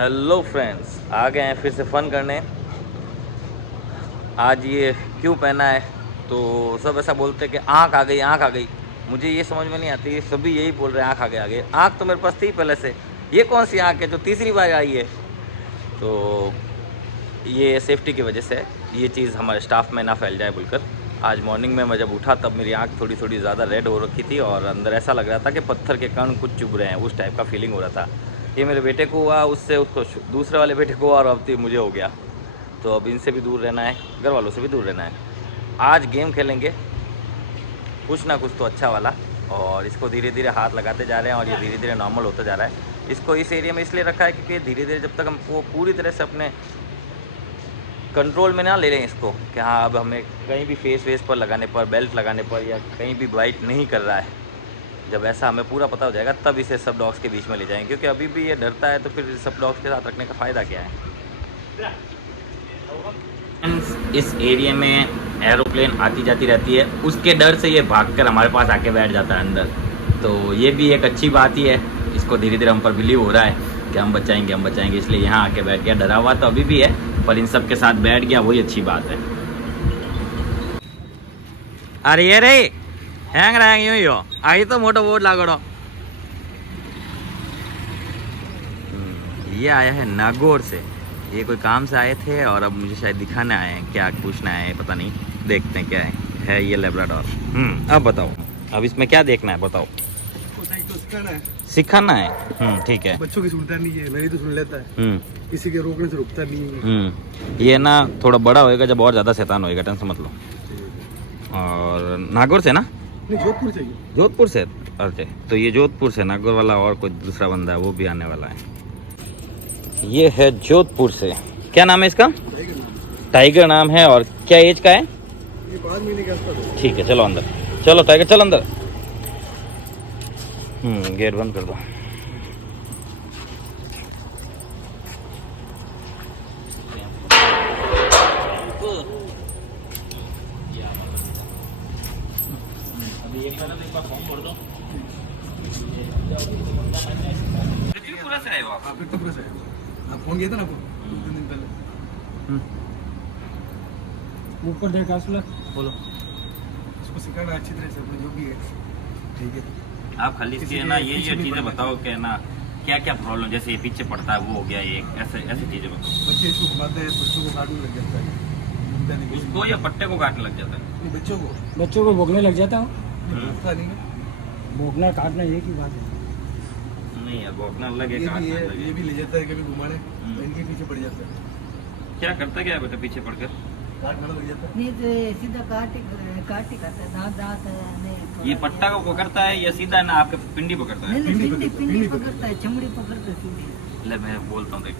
Hello friends, आ गए हैं फिर से फ़न करने। आज ये क्यों पहना है तो सब ऐसा बोलते हैं कि आँख आ गई, आँख आ गई। मुझे ये समझ में नहीं आती, सभी यही बोल रहे हैं आँख आ गई। आँख तो मेरे पास थी पहले से, ये कौन सी आँख है जो तीसरी बार आई है? तो ये सेफ्टी की वजह से ये चीज़ हमारे स्टाफ में ना फैल जाए बोलकर आज मॉर्निंग में मैं जब उठा तब मेरी आँख थोड़ी थोड़ी ज़्यादा रेड हो रखी थी और अंदर ऐसा लग रहा था कि पत्थर के कण कुछ चुभ रहे हैं, उस टाइप का फीलिंग हो रहा था। ये मेरे बेटे को हुआ, उससे उसको दूसरे वाले बेटे को हुआ और अब मुझे हो गया। तो अब इनसे भी दूर रहना है, घर वालों से भी दूर रहना है। आज गेम खेलेंगे कुछ ना कुछ तो अच्छा वाला, और इसको धीरे धीरे हाथ लगाते जा रहे हैं और ये धीरे धीरे नॉर्मल होता जा रहा है। इसको इस एरिया में इसलिए रखा है क्योंकि धीरे धीरे जब तक हम वो पूरी तरह से अपने कंट्रोल में ना ले रहे हैं इसको कि हाँ अब हमें कहीं भी फेस वेस पर लगाने पर, बेल्ट लगाने पर या कहीं भी बाइट नहीं कर रहा है, जब ऐसा हमें पूरा पता हो जाएगा तब इसे सब डॉग्स के बीच में ले जाएंगे। क्योंकि अभी भी ये डरता है तो फिर सब डॉग्स के साथ रखने का फ़ायदा क्या है। इस एरिया में एरोप्लेन आती जाती रहती है, उसके डर से ये भागकर हमारे पास आके बैठ जाता है अंदर। तो ये भी एक अच्छी बात ही है, इसको धीरे धीरे हम पर बिलीव हो रहा है कि हम बचाएंगे, इसलिए यहाँ आके बैठ गया। डरा हुआ तो अभी भी है पर इन सब के साथ बैठ गया, वही अच्छी बात है। अरे ये रे हैंग रहेंगे यूँ ही हो, आई तो मोटो बोर्ड लागड़ो। ये आया है नागौर से, ये कोई काम से आए थे और अब मुझे शायद दिखाने आए हैं, क्या पूछना है पता नहीं, देखते हैं क्या है ये लेब्राडोर। अब बताओ, अब इसमें क्या देखना है बताओ। सिखाना है, ठीक है। बच्चों की सुनता नहीं है, मेरी तो सुन लेता है। किसी के रोकने से रुकता नहीं। ये ना थोड़ा बड़ा होएगा जब और ज़्यादा शैतान होएगा, टेंशन मत लो। और नागौर से ना? नहीं, जोधपुर चाहिए। जोधपुर से? अरे तो ये जोधपुर से नागौर वाला और कोई दूसरा बंदा है वो भी आने वाला है। ये है जोधपुर से। क्या नाम है इसका? टाइगर नाम है। और क्या एज का है? ये 5 महीने के आसपास। ठीक है, चलो अंदर, चलो टाइगर चल अंदर। गेट बंद कर दो। पूरा से आए हो आप? फिर तो पूरा से आप फोन किया था ना आपको 2 दिन पहले। ऊपर देखा सुला बोलो। इसको सिखाना अच्छी तरह से, जो भी है ठीक है। आप खाली इसके ना ये चीजें बताओ कि ना क्या क्या प्रॉब्लम, जैसे ये पीछे पड़ता है वो हो गया, ये ऐसे चीजें बताओ। बच्चे इसको घुमाते हैं, बच्चों को काटने लग जाता है। घूमता नहीं कुछ। उसको या पट्टे को काटने लग जाता है? नहीं, बच्चों को भोगने लग जाता हूँ। पता नहीं है। भोगना काटना एक ही बात है। नहीं यार, भौंकना अलग है, ये भी काटना है, अलग ये है। भी ले जाता है कभी घुमाने, तो इनके पीछे पड़ जाता है। क्या करता क्या है बेटा पीछे पड़कर? काटने लग जाता है। नहीं तो ये सीधा काट ही खाता है, दांत नहीं। ये पट्टा को पकड़ता है या सीधा ना आपके पिंडी पकड़ता है? नहीं, पिंडी पिंडी पकड़ता है, चमड़ी पकड़ता है सीधी। ले मैं बोलता हूँ देख,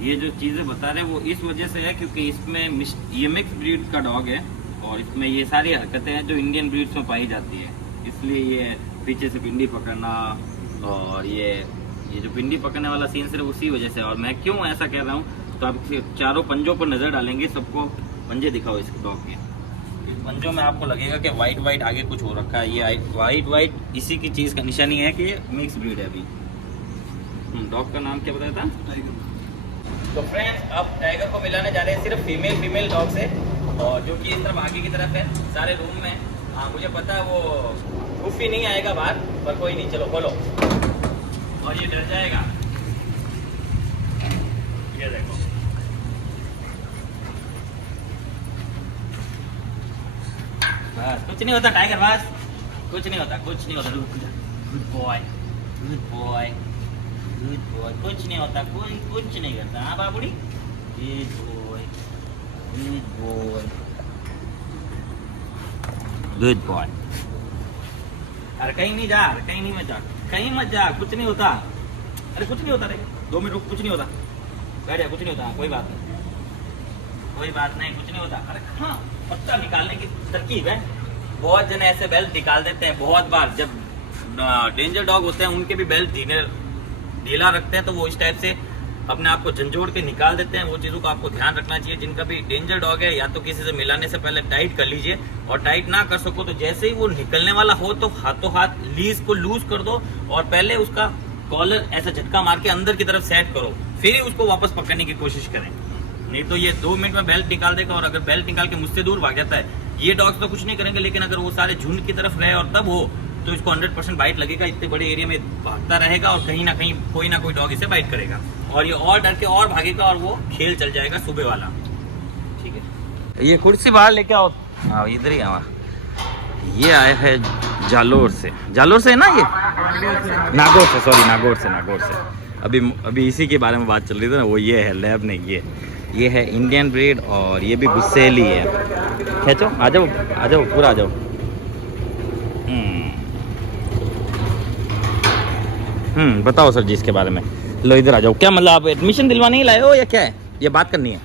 ये जो चीजें बता रहे हैं वो इस वजह से है क्योंकि इसमें ये मिक्स ब्रीड का डॉग है और इसमें ये सारी हरकतें हैं जो इंडियन ब्रीड्स में पाई जाती है, इसलिए ये पीछे से पिंडी पकड़ना और ये जो पिंडी पकड़ने वाला सीन सिर्फ उसी वजह से। और मैं क्यों ऐसा कह रहा हूँ तो आप चारों पंजों पर नजर डालेंगे, सबको पंजे दिखाओ इस डॉग के। इस पंजों में आपको लगेगा कि वाइट आगे कुछ हो रखा है, ये वाइट इसी की चीज का निशानी है कि ये मिक्स ब्रीड है। अभी डॉग का नाम क्या बताया था? टाइगर। तो फ्रेंड्स अब टाइगर को मिलाने जा रहे हैं सिर्फ फीमेल डॉग से, और जो कि इस तरफ आगे की तरफ है सारे रूम में। हाँ मुझे पता है वो गुफी नहीं आएगा बाहर, पर कोई नहीं, चलो खोलो। और ये डर जाएगा, ये देखो। बस कुछ नहीं होता टाइगर, बस कुछ नहीं होता। गुड बॉय, कुछ नहीं होता, कोई कुछ नहीं करता। हाँ बाबूड़ी, गुड बॉय। अरे कहीं नहीं जा, कहीं नहीं मत जा, कहीं मत जा, कुछ नहीं होता। अरे कुछ नहीं होता रे, 2 मिनट रुक, कुछ नहीं होता, बैठ जा, कुछ नहीं होता, कोई बात नहीं, कुछ नहीं होता। अरे हाँ, पत्ता निकालने की तरकीब है। बहुत जने ऐसे बेल्ट निकाल देते हैं, बहुत बार जब डेंजर डॉग होते हैं उनके भी बेल्ट ढीला रखते हैं तो वो इस टाइप से अपने आप को झंझोड़ के निकाल देते हैं। वो चीज़ों का आपको ध्यान रखना चाहिए। जिनका भी डेंजर डॉग है या तो किसी से मिलाने से पहले टाइट कर लीजिए, और टाइट ना कर सको तो जैसे ही वो निकलने वाला हो तो हाथों हाथ लीज को लूज कर दो और पहले उसका कॉलर ऐसा झटका मार के अंदर की तरफ सेट करो, फिर ही उसको वापस पकड़ने की कोशिश करें। नहीं तो ये 2 मिनट में बेल्ट निकाल देगा, और अगर बेल्ट निकाल के मुझसे दूर भाग जाता है, ये डॉग्स तो कुछ नहीं करेंगे, लेकिन अगर वो सारे झुंड की तरफ रहे और तब हो तो इसको 100% बाइट लगेगा। इतने बड़े एरिया में भागता रहेगा और कहीं ना कहीं कोई ना कोई डॉग इसे बाइट करेगा, और ये और डर के और भागेगा और वो खेल चल जाएगा सुबह वाला। ठीक है, ये कुर्सी बाहर लेके आओ। हाँ इधर ही आवा। ये आया है जालोर से, जालोर से है ना, ये नागौर से, सॉरी नागौर से। अभी इसी के बारे में बात चल रही थी ना, वो ये है लैब नहीं, ये है इंडियन ब्रीड, और ये भी गुस्सेली है। खींचो, आ जाओ पूरा आ जाओ। बताओ सर जी इसके बारे में। लो इधर आ जाओ। क्या मतलब आप एडमिशन दिलवाने ही लाए हो या क्या है, ये बात करनी है?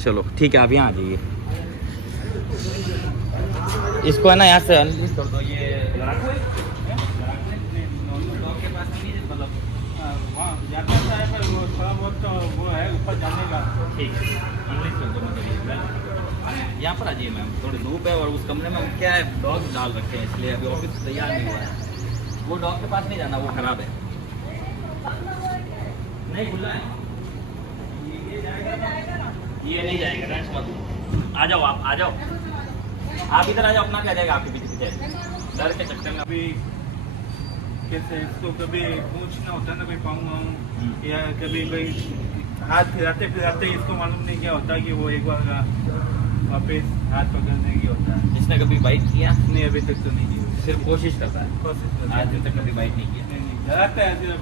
चलो ठीक है, आप यहाँ आ जाइए। इसको है ना यहाँ से अनलिस्ट कर दो। ये ठीक है, अनलिस्ट कर दो। मतलब यहाँ पर आ जाइए मैम, थोड़ी धूप है और उस कमरे में क्या है, डॉग डाल रखे हैं, इसलिए अभी ऑफिस तैयार नहीं हुआ है। वो डॉग के पास नहीं जाना, वो खराब है। नहीं खुला है, ये नहीं जाएगा, टेंशन मत। आ जाओ, आप आ जाओ, आप इधर आ जाओ, अपना क्या जाएगा आपके पीछे डर के चक्कर में। अभी कैसे इसको कभी पूछना होता है ना, कोई पाऊँ या कभी कोई हाथ फिराते इसको मालूम नहीं क्या होता कि वो एक बार वापस हाथ पकड़ने की होता है। जिसने कभी बाइट किया नहीं, अभी तक तो नहीं की। सिर्फ कोशिश करता है, आज दिन तक कभी बाइट नहीं किया। नहीं डराता है सिर्फ,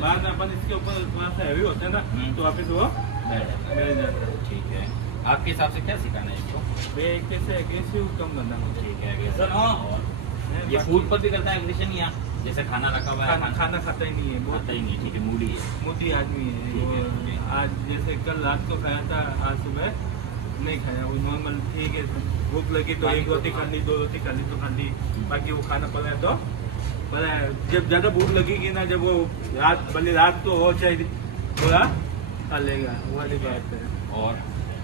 बाद में अपन इसके ऊपर थोड़ा सा हैवी होता है ना, तो वापस वो बैठ जाता है। ठीक है, आपके हिसाब से क्या सिखाना है इसको? कैसे एग्रेसिव कम करना मुझे। ठीक है, एग्रेशन। और ये फूड पर भी करता है एग्रेशन, या जैसे खाना रखा हुआ है खाना खाता ही नहीं है, बहुत खाता ही नहीं। ठीक है, मूडी है, मोटी आदमी है। आज जैसे कल रात को खाया था, आज सुबह नहीं खाया। वो नॉर्मल ठीक है, भूख लगी तो एक रोटी खा ली, 2 रोटी खा ली तो खा ली, बाकी वो खाना पड़ा है तो पड़ा है। जब ज़्यादा भूख लगेगी ना, जब वो रात को हो चाहे थोड़ा खा लेगा, वो वाली बात है। और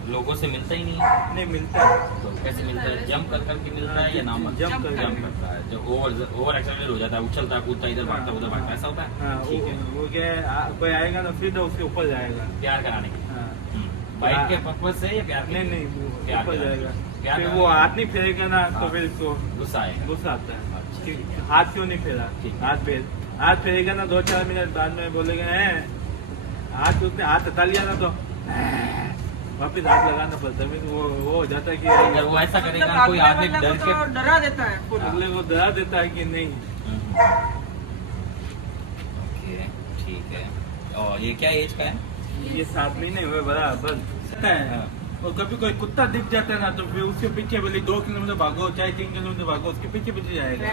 लोगों से मिलता ही नहीं मिलता है। तो कैसे मिलता है? जंप कर करके मिलता है या नॉर्मल जंप करता है? जो ओवर एक्साइटेड हो जाता है, उछलता कूदता, इधर भागता उधर भागता, ऐसा होता है? हाँ, ठीक है, वो क्या है, कोई आएगा ना फिर तो उसके ऊपर जाएगा प्यार कराने के। हाँ। बाइक के पर्पज से या प्यार? नहीं प्यार ऊपर जाएगा। प्यार फिर कराने वो के। हाथ नहीं फेरेगा ना, हाँ। तो फिर इसको गुस्सा आएगा। गुस्सा आता है अच्छा, कि ठीक है। हाथ क्यों नहीं फेरा। ठीक है। हाथ फेरेगा ना, 2-4 मिनट बाद में बोलेगा हाथ, उसने हाथ हटा लिया ना तो वापिस हाथ लगाना पड़ता है। फिर वो हो जाता है कि अगर वो ऐसा करेगा, कोई आदमी डर के डरा देता है। अगले को डरा देता है कि नहीं। ओके, ठीक है। और ये क्या एज का है? ये 7 महीने हुए बराबर है। हाँ। और कभी कोई कुत्ता दिख जाता है ना, तो फिर उसके पीछे बोले 2 किलोमीटर भागो चाहे 3 किलोमीटर भागो, उसके पीछे जाएगा।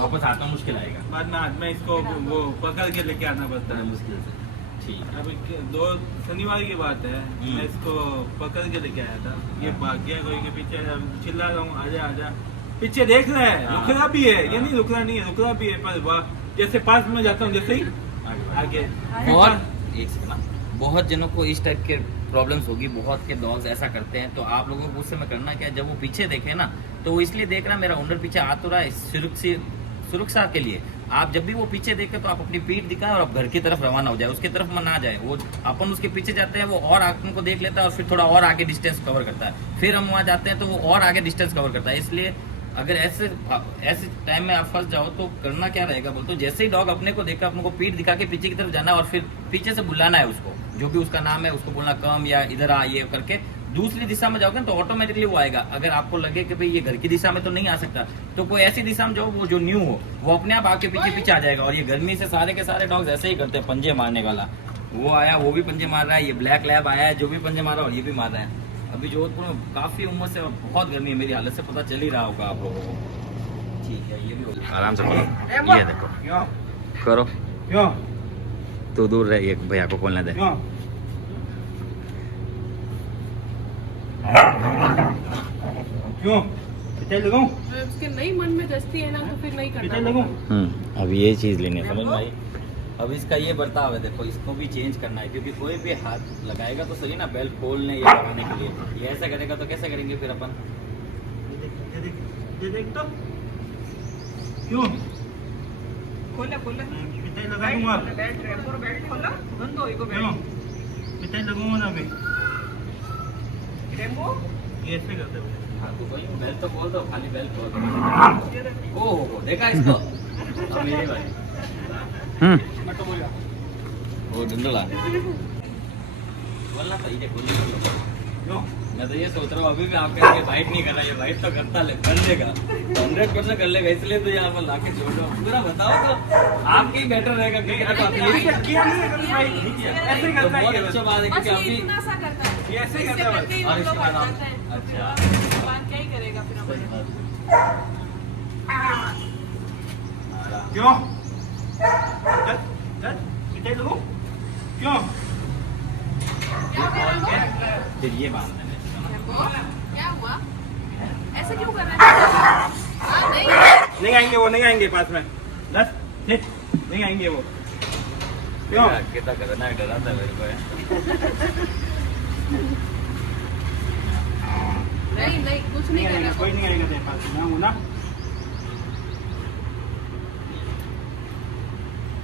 वापस हाथ में मुश्किल आएगा, बाद में हाथ में इसको वो पकड़ के लेके आना पड़ता है। मुश्किल से। ठीक है, अभी 2 शनिवार की बात है, मैं इसको पकड़ के लेके आया था। ये भाग गया कोई के पीछे, चिल्ला रहा हूँ आजा, पीछे देख रहा है, रुक रहा भी है, ये नहीं रुक रहा नहीं है, रुक रहा भी है, पर जैसे पास में जाता हूँ जैसे ही आगे। एक सेकंड, बहुत जनों को इस टाइप के प्रॉब्लम्स होगी, बहुत के डॉग्स ऐसा करते हैं। तो आप लोगों को उस समय करना क्या है, जब वो पीछे देखे ना, तो वो इसलिए देख रहा है मेरा ओनर पीछे आ तो रहा है सुरक्षा के लिए। आप जब भी वो पीछे देखे तो आप अपनी पीठ दिखाएं और आप घर की तरफ रवाना हो जाए, उसके तरफ मन ना जाए। वो अपन उसके पीछे जाते हैं, वो और आंखों को देख लेता है और फिर थोड़ा और आगे डिस्टेंस कवर करता है। फिर हम वहाँ जाते हैं तो वो और आगे डिस्टेंस कवर करता है। इसलिए अगर ऐसे टाइम में आप फंस जाओ तो करना क्या रहेगा बोल, तो जैसे ही डॉग अपने को देखा, अपने को पीठ दिखा के पीछे की तरफ जाना और फिर पीछे से बुलाना है उसको, जो भी उसका नाम है उसको बोलना कम या इधर आ, ये करके दूसरी दिशा में जाओगे तो ऑटोमेटिकली वो आएगा। अगर आपको लगे कि भाई ये घर की दिशा में तो नहीं आ सकता, तो कोई ऐसी दिशा में जाओ वो जो न्यू हो, वो अपने आप आपके पीछे आ जाएगा। और ये गर्मी से सारे के सारे डॉग्स ऐसे ही करते हैं, पंजे मारने वाला। वो आया, वो भी पंजे मार रहा है, ये ब्लैक लैब आया है जो भी पंजे मार रहा है, और ये भी मार रहा है। अभी जोधपुर में काफी उम्र से बहुत गर्मी है, मेरी हालत से पता चल ही रहा होगा आप लोगों को। ठीक है, ये भी होगा, आराम से बोलो। ये देखो, क्यों करो, क्यों तू दूर रह, ये भैया को खोलने दे। क्यों क्यों पिटाई लगाऊं? उसके नहीं मन में जस्ती है ना, तो फिर नहीं पिटाई करना। लगाऊं? अब ये चीज लेनी है, समझ में आई? अब इसका ये बर्ताव है, देखो इसको भी चेंज करना है, क्योंकि कोई भी हाथ लगाएगा तो सही ना, बेल्ट खोलने या लगाने के लिए। ये ऐसा करेगा तो कैसे करेंगे फिर अपन? ये देख तो क्यों पिटाई लगा दूंगा क्यों पिटाई लगूंगा ना अभी ये ऐसे करते हो हाँ, तो भाई बेल तो खोल दो, खाली बेल खोल दो। ओह देखा इसको? अब मेरी बारी। वो डंडला बोलना तो ये क्यों मैं तो ये सोच रहा हूँ अभी भी आप कहेंगे वाइट नहीं कर रहा, ये वाइट तो करता कर लेगा, 100% कर लेगा, इसलिए तो यहाँ पर लाके छोड़ दो। पूरा बताओ तो आपके ही बेटर रहेगा क्योंकि देखो आप ये किया नहीं अगर भाई नहीं किया ऐसे ही तो करता बहुत है अच्छा बात है बस क्योंकि ये अभी इतना सा करता है। ये ऐसे ही इससे करता है करके ही और हम लोग इसके बाद बढ़ हम- जाते हैं। अच्छा। उसके बाद क्या ही करेगा फिर सही हमारा? बात। क्यों चल चल पिटाई लगूं क्यों क्या हुआ रैम्बो? फिर ये बात है रैम्बो, क्या हुआ? ऐसे क्यों कर रहा है? हाँ, नहीं नहीं आएंगे पास में बस ठीक नहीं आएंगे वो क्यों कितना करना डराता है मेरे को है। नहीं कुछ नहीं नहीं आएगा करना। कोई नहीं आएगा तेरे पास ना हो ना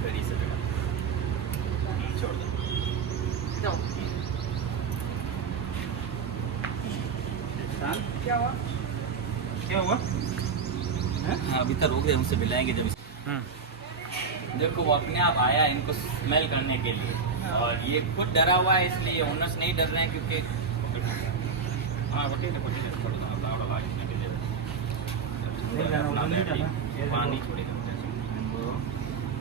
कड़ी से जगह छोड़ दो। No. क्या हुआ? क्या हुआ हाँ, अभी तक रोक दे, हमसे मिलाएंगे जब देखो वो अपने आप आया इनको स्मेल करने के लिए और ये खुद डरा हुआ है, इसलिए ओनर्स नहीं डर रहे हैं क्योंकि हाँ छोड़ दो आप लाओ लाओ इसमें के लिए पानी छोड़ेगा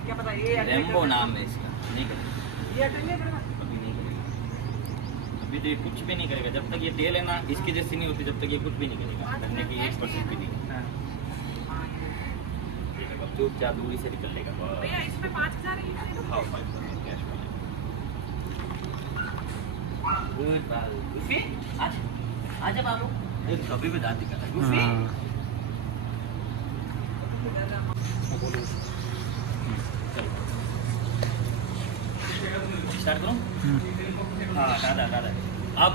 क्या पता ये रेम्बो नाम है इसका, नहीं करेगा ये अटेंड नहीं करेगा। अभी नहीं करेगा, अभी तो ये कुछ भी नहीं करेगा जब तक ये टेल है ना इसकी जैसी नहीं होती, जब तक ये कुछ भी नहीं करेगा, करने की 1% भी नहीं। चुपचाप दूरी से निकल लेगा भैया इसमें 5,000 ही है। खाओ 5% कैश वाले। गुड बाय गुफी आजा बाबू, ये कभी भी दादी का गुफी स्टार्ट करूं? हाँ दादा अब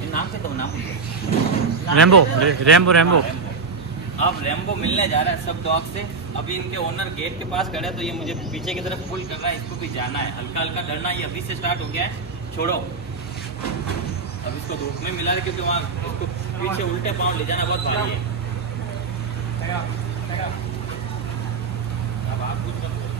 ये नाम से तो नाम रैम्बो अब रेम्बो मिलने जा रहा है सब डॉग से। अभी इनके ओनर गेट के पास खड़े हैं तो ये मुझे पीछे की तरफ पुल कर रहा है, इसको भी जाना है, हल्का हल्का डरना ये अभी से स्टार्ट हो गया है। छोड़ो अब इसको धूप में मिला है क्योंकि वहाँ उसको पीछे उल्टे पाँव ले जाना बहुत भारी है। अब आप कुछ मत बोलो।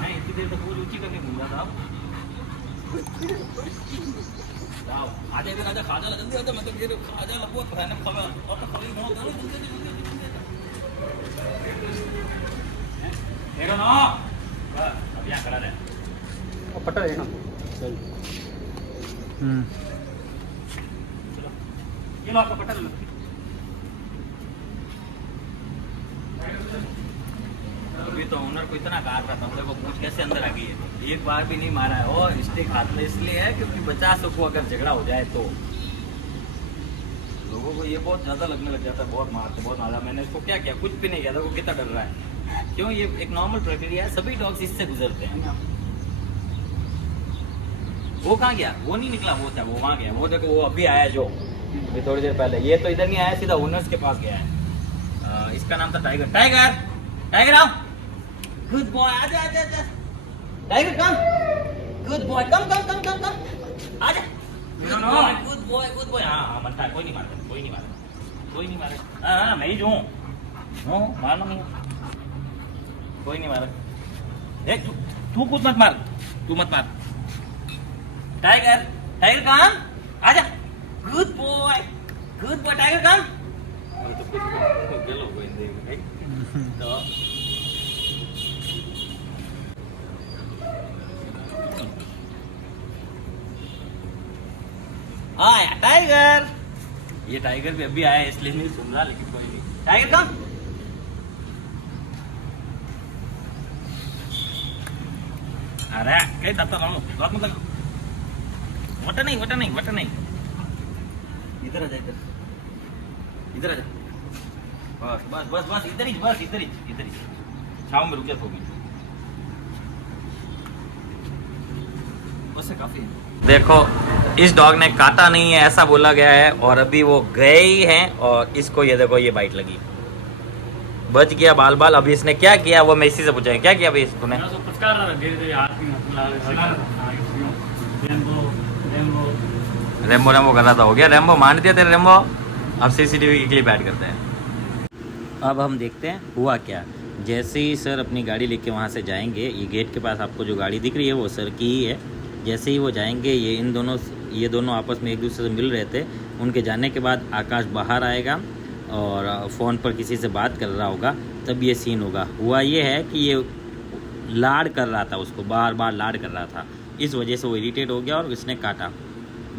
नहीं, इतनी देर तक पूरी ऊंची करके घूम रहा था। जाओ आजा इधर आजा, खाजा जल्दी आजा, मतलब ये खाजा लगवा खाने में खबर और तो खड़ी हो जल्दी हेरो ना बस अब यहाँ खड़ा रहे पटा है ना ये लो आपका पट्टा लो अभी तो ओनर को इतना काट रहा था, देखो पूछ कैसे अंदर आ गई है, एक बार भी नहीं मारा है। और स्टिक हाथ में इसलिए है क्योंकि बचा सको अगर झगड़ा हो जाए तो। लोगों को ये बहुत ज्यादा लगने लग जाता है, बहुत मारते बहुत मारा। मैंने इसको क्या किया, कुछ भी नहीं किया था, वो कितना डर रहा है। क्यों, ये एक नॉर्मल प्रक्रिया है, सभी डॉग्स इससे गुजरते हैं। वो कहाँ गया, वो नहीं निकला, वो था वो वहाँ गया, वो देखो वो अभी आया जो अभी थोड़ी देर पहले। ये तो इधर नहीं आया, सीधा ओनर्स के पास गया है। इसका नाम था टाइगर। टाइगर टाइगर आओ, गुड बॉय, आजा आजा आजा टाइगर कम, गुड बॉय कम कम कम कम कम आजा, गुड बॉय। हाँ मनता है, कोई नहीं मारेगा, कोई नहीं मारेगा, कोई नहीं मारेगा। हाँ मैं ही जो हूँ, मारना नहीं, कोई नहीं मारेगा। देख तू कुछ मत मार, तू मत मार। टाइगर टाइगर कम, आजा, गुड बॉय टाइगर कम। तो कुछ गलो कोई नहीं तो आया टाइगर। ये टाइगर भी अभी आया इसलिए नहीं सुन रहा, लेकिन कोई नहीं। टाइगर कम, अरे कहीं दत्ता रामू बात मत लगा, वटा नहीं इधर आ जा, इधर आ जा, बस बस बस बस इधर ही छाव में रुक जा तो भी बस है, काफी है। देखो इस डॉग ने काटा नहीं है ऐसा बोला गया है, और अभी वो गए ही हैं। और इसको ये देखो, ये बाइट लगी, बच गया बाल बाल। अभी इसने क्या किया वो मैं इसी से पूछेंगे, क्या किया अभी इसने? रेम्बो रेम्बो कर रहा था, हो गया रेम्बो, मान दिया तेरे रेम्बो। अब सीसीटीवी की क्लिप ऐड करते हैं। अब हम देखते हैं हुआ क्या। जैसे ही सर अपनी गाड़ी लेके वहाँ से जाएंगे, ये गेट के पास आपको जो गाड़ी दिख रही है वो सर की ही है। जैसे ही वो जाएंगे, ये दोनों आपस में एक दूसरे से मिल रहे थे। उनके जाने के बाद आकाश बाहर आएगा और फ़ोन पर किसी से बात कर रहा होगा, तब ये सीन होगा। हुआ ये है कि ये लाड कर रहा था, उसको बार बार लाड कर रहा था, इस वजह से वो इरिटेट हो गया और इसने काटा।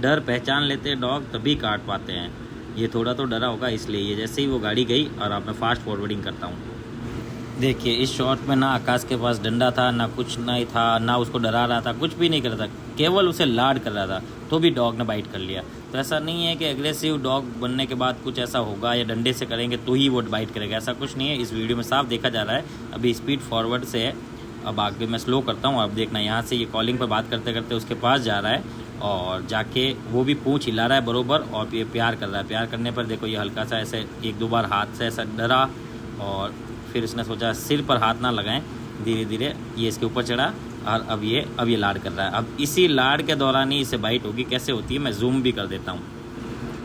डर पहचान लेते हैं डॉग, तभी काट पाते हैं। ये थोड़ा तो डरा होगा, इसलिए ये जैसे ही वो गाड़ी गई, और अब मैं फास्ट फॉरवर्डिंग करता हूँ। देखिए इस शॉट में ना आकाश के पास डंडा था, ना कुछ नहीं था, ना उसको डरा रहा था, कुछ भी नहीं कर रहा था, केवल उसे लाड कर रहा था, तो भी डॉग ने बाइट कर लिया। तो ऐसा नहीं है कि एग्रेसिव डॉग बनने के बाद कुछ ऐसा होगा या डंडे से करेंगे तो ही वो बाइट करेगा, ऐसा कुछ नहीं है। इस वीडियो में साफ देखा जा रहा है। अभी स्पीड फॉरवर्ड से है, अब आगे मैं स्लो करता हूँ। अब देखना, यहाँ से ये कॉलिंग पर बात करते करते उसके पास जा रहा है, और जाके वो भी पूंछ हिला रहा है बरोबर, और ये प्यार कर रहा है। प्यार करने पर देखो ये हल्का सा ऐसे एक दो बार हाथ से ऐसा डरा, और फिर इसने सोचा सिर पर हाथ ना लगाएं, धीरे धीरे ये इसके ऊपर चढ़ा, और अब ये लाड कर रहा है। अब इसी लाड के दौरान ही इसे बाइट होगी। कैसे होती है मैं जूम भी कर देता हूँ।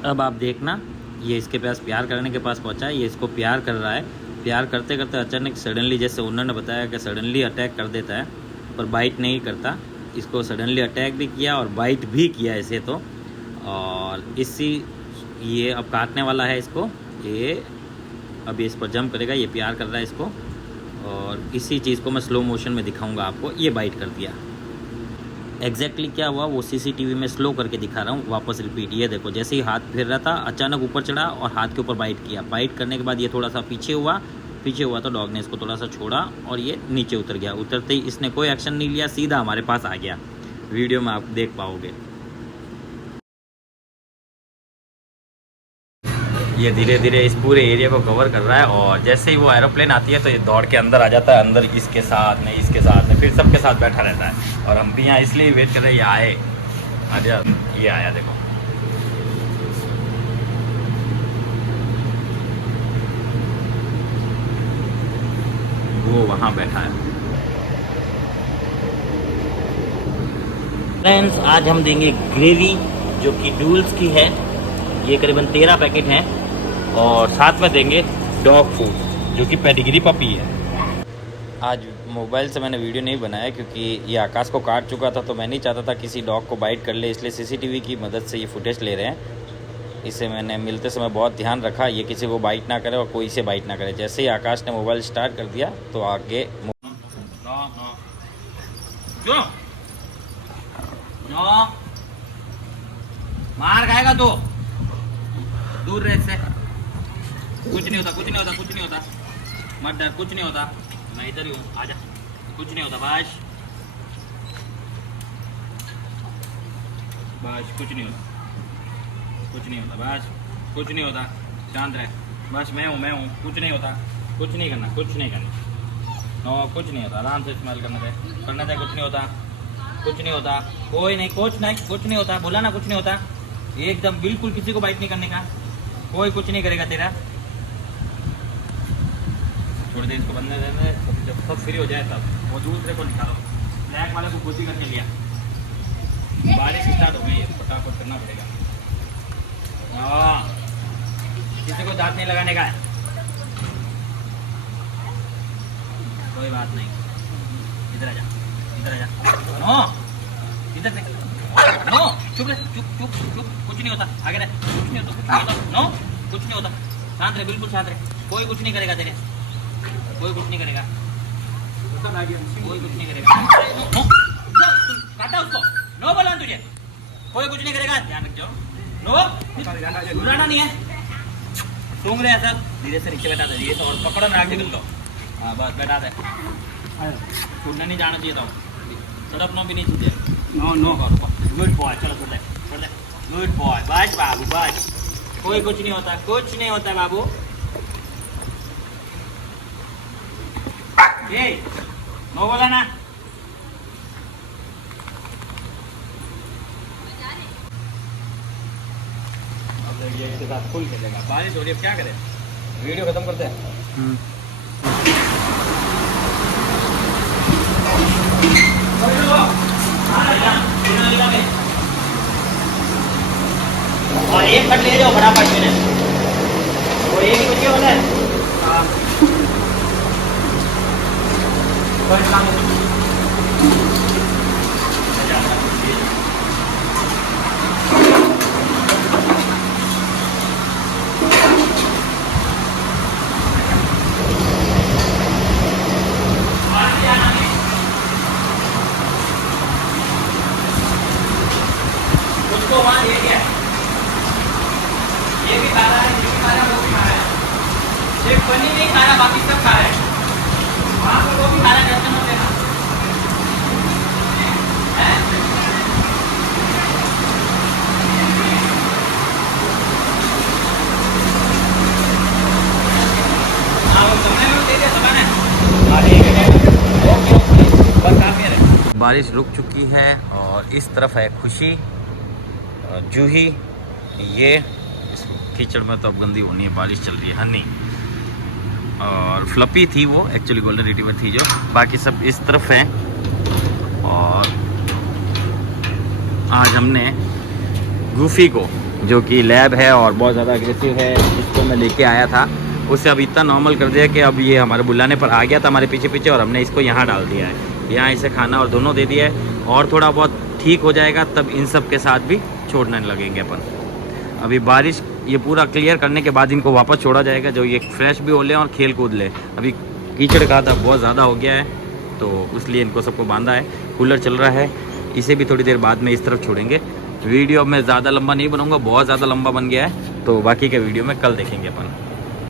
अब आप देखना, ये इसके पास प्यार करने के पास पहुँचा है, ये इसको प्यार कर रहा है। प्यार करते करते अचानक सडनली, जैसे उन्होंने बताया कि सडनली अटैक कर देता है, पर बाइट नहीं करता। इसको सडनली अटैक भी किया और बाइट भी किया इसे तो। और ये अब काटने वाला है इसको, ये अभी इस पर जंप करेगा। ये प्यार कर रहा है इसको, और इसी चीज़ को मैं स्लो मोशन में दिखाऊंगा आपको। ये बाइट कर दिया। एग्जैक्टली क्या हुआ वो सीसीटीवी में स्लो करके दिखा रहा हूँ, वापस रिपीट। ये देखो, जैसे ही हाथ फिर रहा था, अचानक ऊपर चढ़ा और हाथ के ऊपर बाइट किया। बाइट करने के बाद ये थोड़ा सा पीछे हुआ तो डॉग ने इसको थोड़ा सा छोड़ा और ये नीचे उतर गया। उतरते ही इसने कोई एक्शन नहीं लिया, सीधा हमारे पास आ गया। वीडियो में आप देख पाओगे। ये धीरे धीरे इस पूरे एरिया को कवर कर रहा है, और जैसे ही वो एरोप्लेन आती है तो ये दौड़ के अंदर आ जाता है। अंदर इसके साथ में फिर सबके साथ बैठा रहता है। और हम भी यहाँ इसलिए वेट कर रहे हैं, ये आए। आजा, ये आया देखो। वो वहाँ बैठा है। फ्रेंड्स, आज हम देंगे ग्रेवी जो कि डूल्स की है। ये करीबन 13 पैकेट हैं, और साथ में देंगे डॉग फूड जो कि पेडिग्री पपी है। आज मोबाइल से मैंने वीडियो नहीं बनाया क्योंकि ये आकाश को काट चुका था, तो मैं नहीं चाहता था किसी डॉग को बाइट कर ले, इसलिए सीसीटीवी की मदद से ये फुटेज ले रहे हैं। इसे मैंने मिलते समय बहुत ध्यान रखा, ये किसी को बाइट ना करे और कोई इसे बाइट ना करे। जैसे ही आकाश ने मोबाइल स्टार्ट कर दिया तो आगे मार खाएगा तो दूर रहे से। कुछ नहीं होता, मत डर, कुछ नहीं होता, मैं इधर ही हूँ, आजा। कुछ नहीं होता बाश, कुछ नहीं होता बाश, कुछ नहीं होता, शांत रहे। बस मैं हूँ, कुछ नहीं होता, कुछ नहीं करना, कुछ नहीं होता, आराम से स्माइल करना चाहिए, कुछ नहीं होता, कोई नहीं, कुछ नहीं होता, बोला ना कुछ नहीं होता। एकदम बिल्कुल किसी को बाइट नहीं करने का, कोई कुछ नहीं करेगा तेरा। थोड़ी देर इसको बंद रहने, जब सब फ्री हो जाए तब वो दूसरे को निकालो। ब्लैक वाले को गोदी करके लिया। बारिश स्टार्ट हो गई है, फटाफट करना पड़ेगा। किसी को दांत नहीं लगाने का है, कोई बात नहीं। इधर आ जा, नो, इधर से नो, चुप रहे, चुप, कुछ नहीं होता, आगे रहे, कुछ नहीं होता, नो, कुछ नहीं होता, शांत रहे, बिल्कुल शांत रहे। कोई कुछ नहीं करेगा तेरे, कोई कुछ नहीं करेगा, नो, काटा उसको, नो बोला तुझे, कोई कुछ नहीं करेगा, ध्यान रख जाओ। नो, बुलाना नहीं है, सूंघ रहे हैं सर, धीरे से नीचे बैठा दे, धीरे से, और पकड़ो ना, आगे बिल्कुल। हाँ बस बैठा दे, छूटने नहीं जाना चाहिए था, तड़पना भी नहीं चाहिए। नो, गुड बॉय, चलो छोड़ दे, गुड बॉय, बस बाबू, बस। कोई कुछ नहीं होता बाबू। ये नो बोला ना। जेट के साथ फुल खेलेगा। बारिश हो रही है, क्या करें, वीडियो खत्म करते हैं। और एक कट ले जाओ फटाफट में, वो एक ही बच्चे वाला है। उसको वहाँ ले गया, ये भी खा रहा है, ये भी खा रहा है, वो भी खा रहा है। एक पनीर नहीं खा रहा, बाकी सब खा रहा है। वहाँ पर वो भी खा रहा है, टेंशन मत लेना। हाँ, वो समय में दे दिया, समय ने। हाँ, ठीक है, ओके ओके, बस आप ये रहे। बारिश रुक चुकी है और इस तरफ है खुशी, जूही, ये इस कीचड़ में तो अब गंदी होनी है, बारिश चल रही है, हनी और फ्लपी थी, वो एक्चुअली गोल्डन रिट्रीवर थी जो, बाकी सब इस तरफ है। और आज हमने गूफी को, जो कि लैब है और बहुत ज़्यादा एग्रेसिव है, इसको मैं लेके आया था, उसे अब इतना नॉर्मल कर दिया कि अब ये हमारे बुलाने पर आ गया था हमारे पीछे पीछे, और हमने इसको यहाँ डाल दिया है, यहाँ इसे खाना और दोनों दे दिया है। और थोड़ा बहुत ठीक हो जाएगा तब इन सब के साथ भी छोड़ने लगेंगे अपन। अभी बारिश ये पूरा क्लियर करने के बाद इनको वापस छोड़ा जाएगा, जो ये फ्रेश भी हो ले और खेल कूद ले। अभी कीचड़ का था बहुत ज़्यादा हो गया है, तो इसलिए इनको सबको बांधा है। कूलर चल रहा है, इसे भी थोड़ी देर बाद में इस तरफ छोड़ेंगे। वीडियो में ज़्यादा लंबा नहीं बनाऊंगा, बहुत ज़्यादा लंबा बन गया है, तो बाकी के वीडियो में कल देखेंगे अपन।